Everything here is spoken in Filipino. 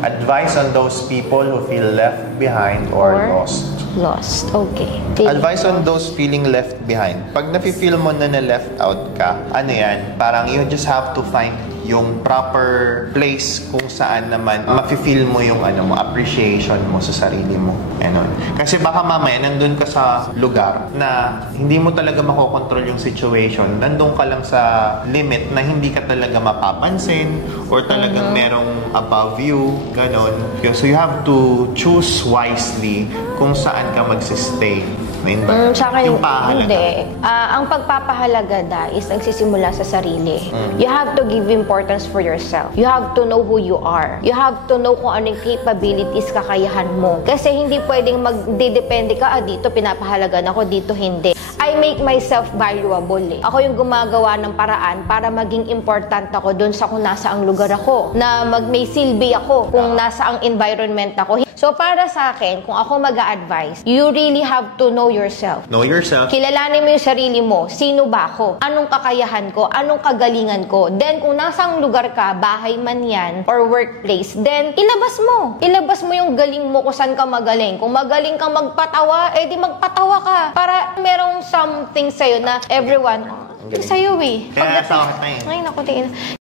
Advice on those people who feel left behind or lost. Lost. Okay. Advice on those feeling left behind. Pag nafe-feel mo na na-left out ka, ano yan? Parang you just have to find yung proper place kung saan naman mafe-feel mo yung ano mo, appreciation mo sa sarili mo. Ganon. Kasi baka mamaya nandun ka sa lugar na hindi mo talaga makokontrol yung situation. Nandun ka lang sa limit na hindi ka talaga mapapansin or talagang merong above you. Ganon. So you have to choose wisely kung saan ka magsistay. Sa akin, yung pahalaga. hindi. Ang pagpapahalaga is nagsisimula sa sarili. You have to give importance for yourself. You have to know who you are. You have to know kung anong capabilities, kakayahan mo. Kasi hindi pwedeng magdidepende ka, dito pinapahalagan ako, dito hindi. I make myself valuable eh. Ako yung gumagawa ng paraan para maging important ako dun sa kung nasa ang lugar ako. Na may silbi ako kung nasa ang environment ako. So para sa akin, kung ako mag-a-advise, you really have to know yourself. Know yourself. Kilalanin mo yung sarili mo. Sino ba ako? Anong kakayahan ko? Anong kagalingan ko? Then kung nasa ang lugar ka, bahay man yan, or workplace, then ilabas mo. Ilabas mo yung galing mo kung saan ka magaling. Kung magaling kang magpatawa, di magpatawa ka. Para merong something sa'yo na everyone, sa'yo eh. Kaya sa akin na yun. Ay, naku, tingin.